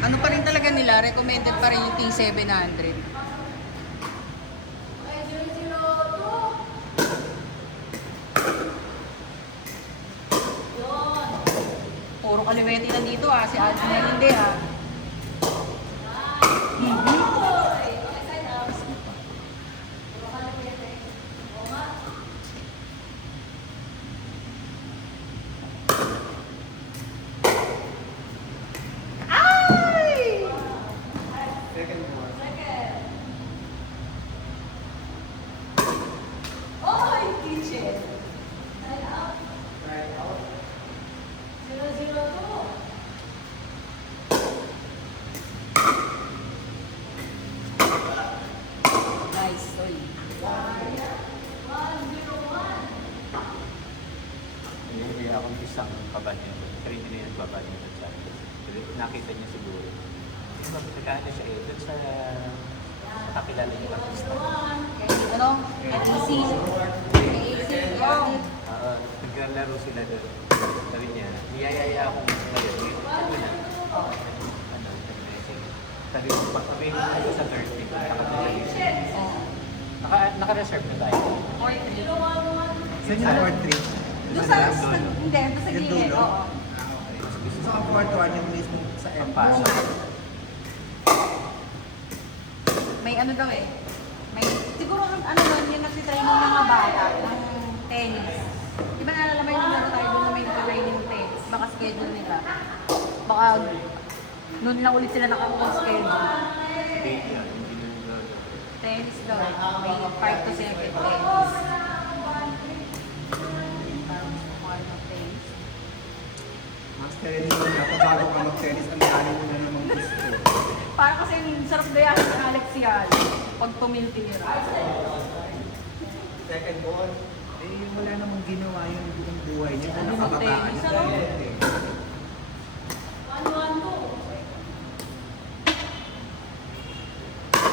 Ano pa rin talaga nila, recommended pa rin yung T700. Puro kaliwete na dito si Alvin na hindi Hindi akong isang kabanyo. Pero hindi na nagbabanyo sa akin. Nakita niya siguro. Hindi ba magkakano siya doon sa kakilala niyo artista. Ano? ATC. ATC. Naglalaro sila doon. Sabi niya, niyayaya akong ngayon. Sabi niya, sabi ko, pagpabihin ko sa Thursday. Naka-reserve na tayo. Saan yung Port 3? Doon sa, hindi, doon sa gilid, oo. Gusto sa Port 1 yung mismo sa Pampasok. Empasok. May ano daw may, siguro ano nun, yung nagtitraining ng mga bata ng tennis. Di ba naalala mo yung naglaro tayo doon na may nagtitraining ng tennis? Baka schedule nila. Baka noon lang ulit sila nakakuha-schedule. Tennis daw, may 5 to 7 tennis. Mas tennis mo na, bago ka mag-tennis, ang dami mo na namang gusto. Para kasi sarap gayahin si Alex yan pag tumiltira. Second ball, wala namang ginawa yung buong buhay niya. Ano Kung nakabataan mag-tennis, niya.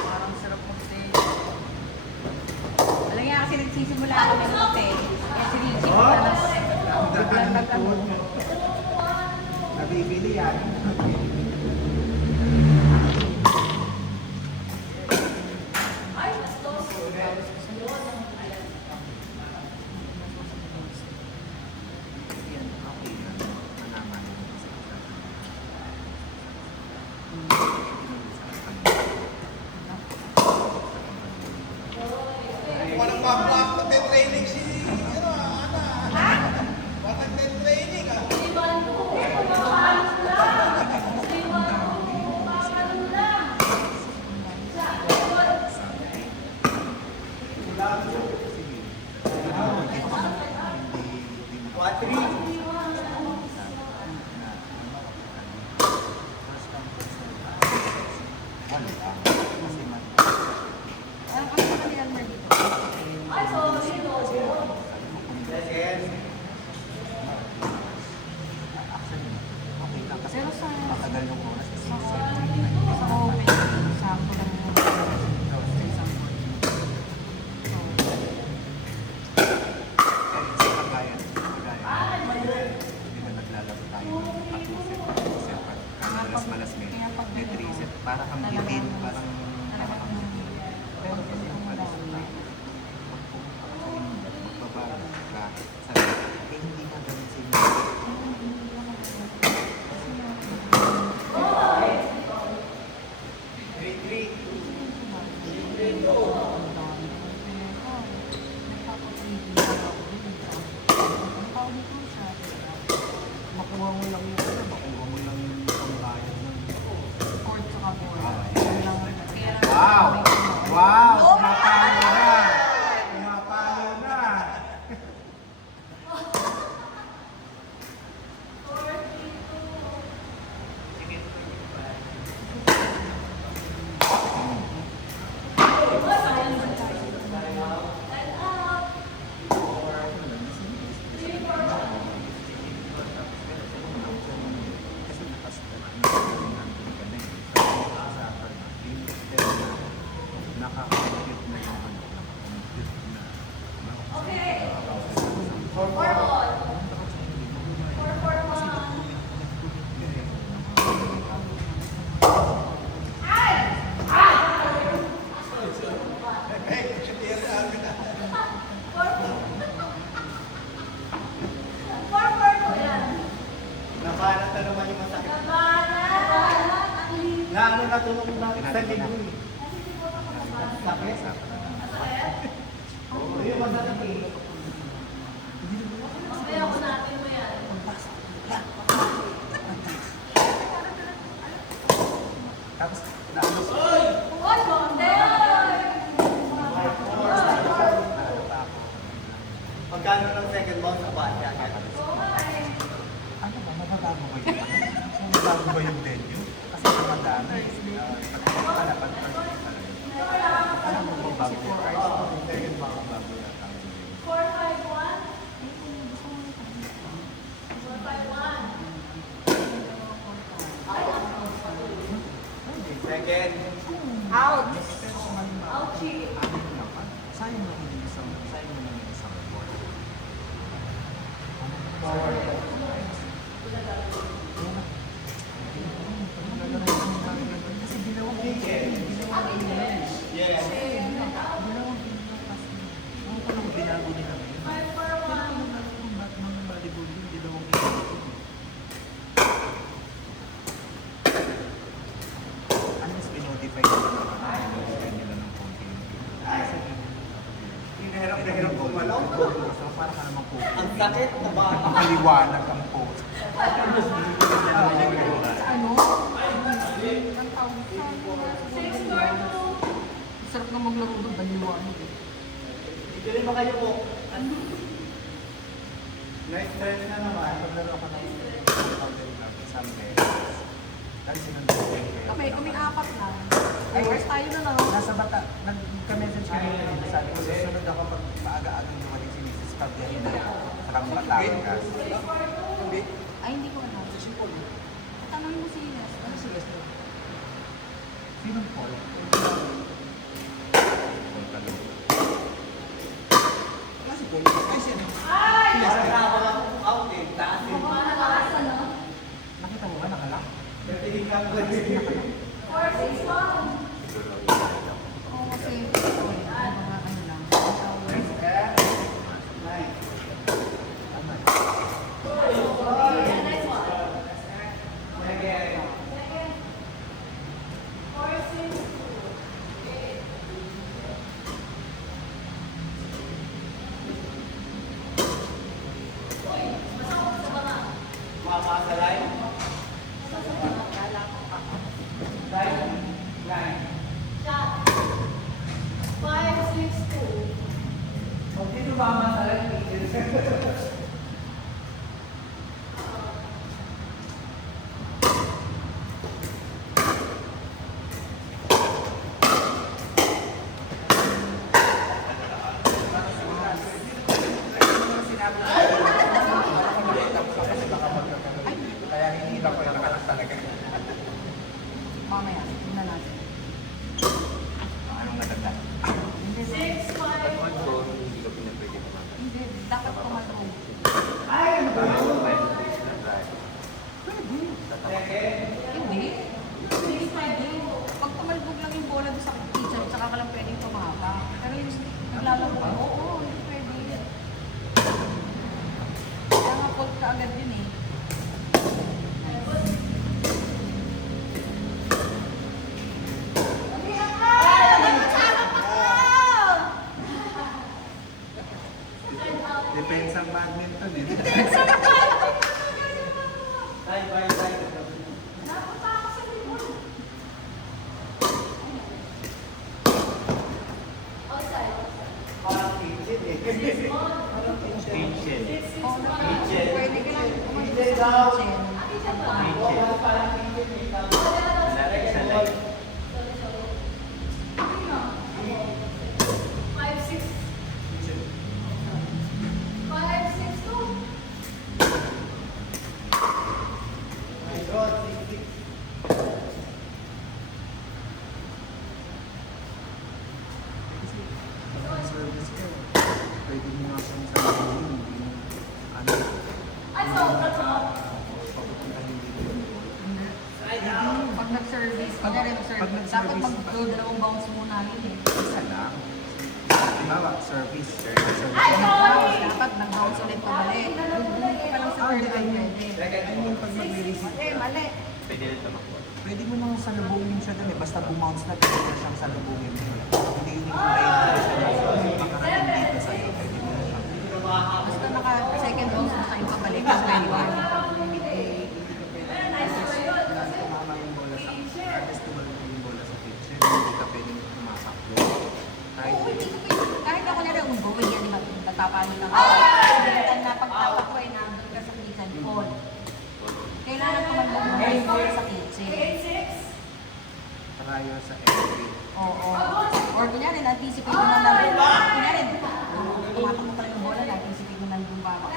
Parang sarap mag-tennis. Alam niya kasi nagsisimula kami ng tennis. Kaya si Richie Oh! madalas Ang daan na nagtuon mo. Nabibili yan. Walang back training si Ana. Walang training Ang sa kanila na dito. Pero sa Matagal yung oras kasi. sa open, sakto lang yung sa isang buwan. Sa Cagayan, di ba naglalaro tayo ng at-set, madalas malas may net reset. Para kang bitin, parang pero kasi yung malas na magbabago ka sa hindi ka ganun sila. Makuha mo lang yung makuha mo lang yung pangbayad ng Court sa kabor. Wow! Wow! Pumapalo na! Pumapalo na! tinatanong ko bakit sa Tinatanong libo eh. Sakit? Oo, yun masakit eh. Tapos, naano ko. Magkano ng second bout sa bata? Ano ba, mababago ba yun? Mababago ba yung venue? Kasi sa madami. Pagkakalapan pa rin talaga. Ano mo mababago yung price? Yung second mababago yata ang venue. Second. Out! Pero kung halimbawa, amin naman, sayang naman yung isang board. Kasi ginawang Yes. binago nila ngayon. Pero kung mga volleyball yun, ginawang binago. Unless binodify nila ng konti yung video. Kasi Hinahirap na hirap kong malaw. so, para ka naman po. Ang sakit na ba? Makaliwanag ang post. Ano? Sarap na maglaro doon, baliwanag eh. Ituloy ba kayo po? Nice try na naman. Paglaro ako ng isang beses. Dahil sinunod ko yung Kami apat na. Ay, first tayo na lang. Nasa bata, nagka-message kami na sabi ko, susunod ako pag maaga-agang dumating si Mrs. Pagyahin na ako. Sa Batangas. Ay, hindi ko alam. Tanong mo si Ines. Ano si Ines? Sinong Paul? Kasi po, ay siya na. Nakakabang akong out eh. Taas eh. Nakita mo ba nakalak? Natingin ka mo ganyan. Oo, kasi mga ano lang. Nice. Makasalay. Right? Line. Kung dito ba masalay, Kaya hinihila ko yung nakalak talaga. Mamaya, tingnan natin. Anong natanda? Hindi, Hindi ko pinapwede naman. hindi. Dapat kumalong. Hindi. Hindi pwede. Pag tumalbog lang yung bola doon sa kitchen, tsaka ka lang pwedeng tumama. Pero yung naglalaro ko, oo, hindi pwede. Kaya nga fault ka agad yun eh. Depensang badminton eh. Side by side. Parang kitchen eh. Kitchen. Oo, Kitchen. pwede ka lang kumalbog Kitchen sa daw. kitchen. Parang kitchen eh. Lalaki sa live. My God, 60. Service ko. Pwede mo nga kung saan hindi mo ano. Papupuntahin dito yung goal. Pag nag-service, pag nag-service, dapat mag-dalawang bounce muna yun eh. Isa lang. Halimbawa, service. Dapat nag-bounce ulit pabalik. Doon ka lang sa third line pwede. I mean, pag mag-release Eh, mali. pwede rin tumakbo. Pwede mo nang salubungin siya dun eh. Basta bumounce na pwede na siyang salubungin. Hindi yung hintayin mo siya makarating dito sa'yo. Pwede mo na siyang Basta naka second dose na sa'yo pabalik. Kasi pwede ba? tumama yung bola sa harvest tumalong yung bola sa kitchen. Hindi ka pwedeng pumasok doon. Kahit Oo, hindi ko pwede. Kahit ako na rin, gawin yan, nagtapalo na ako. Kasi na pagtapak ko ay nandun ka sa kitchen hall. Kailangan tumalong mo yung bola sa kitchen. prior sa entry. Oo. Or kunyari, na-anticipate mo na lang. Kunyari, tumatakbo ka lang yung bola, na-anticipate mo na yung baba.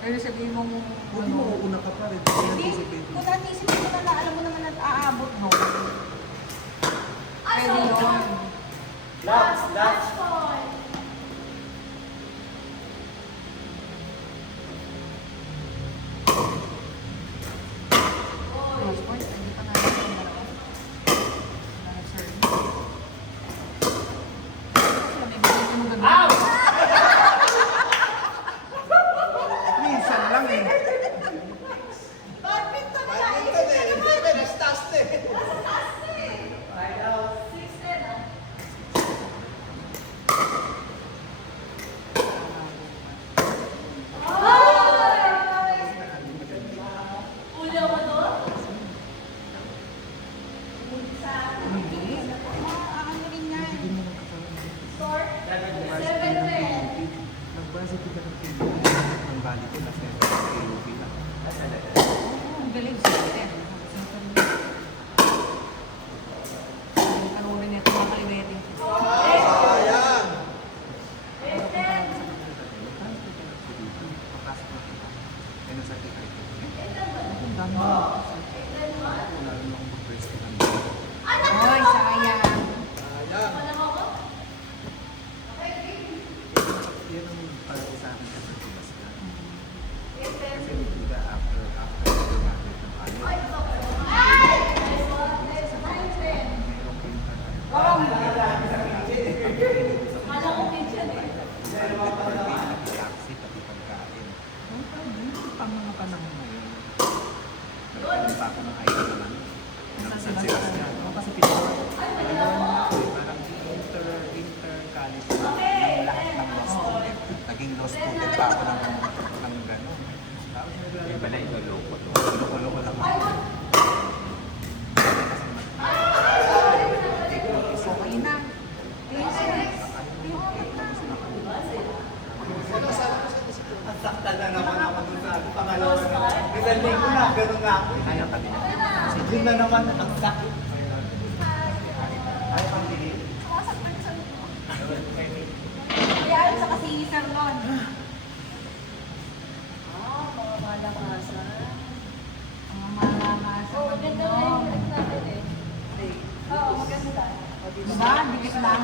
Pero sabihin mo Hindi mo una ka pa rin. hindi, Anticipate mo. kung na-anticipate mo na alam mo naman na aabot mo. Pwede yun. Cross point, hindi pa nga yung dalawa. Wala na, sir. Sila, may bigay ka mo gagawin. Minsan lang eh. Badminton eh. Hindi ba, nas-taas na eh. Hindi. Ano rin yan? Nag-varsity ka ng PUP. Ang bali ko na sa PUP lang. Ang galing siya. Ano rin ito, mga kalibetin. Sayang. Papasok na kita. Ano sa kita ito? Ang dami mo. Wala rin akong mag-first ka ng Oy, sayang. Sayang. yan ang para ko sa akin sa Pilas ka. Kasi hindi ka after gumamit ng ano. Mayroong printer na. Taxi, pati pagkain. Pang mga panahon na yun. Nagkaroon pa ako ng ID naman. Ng San Sebastian. Kasi pinagawa parang inter-college na ng lahat ng law student. Naging law student pa ako ng gano'n. Tapos naglalagay pala ito, loko to. Loko lang ako. Okay na. Saktan na naman ako dun sa pangalawa na. Nilaling ko na, gano'n nga ako. Kaya kami na. Yun na naman ang sakit. Kaya pang dilim. Kaya alam sa kasi sir nun. Mga malakasan. Oo, maganda. Diba? Dikit lang.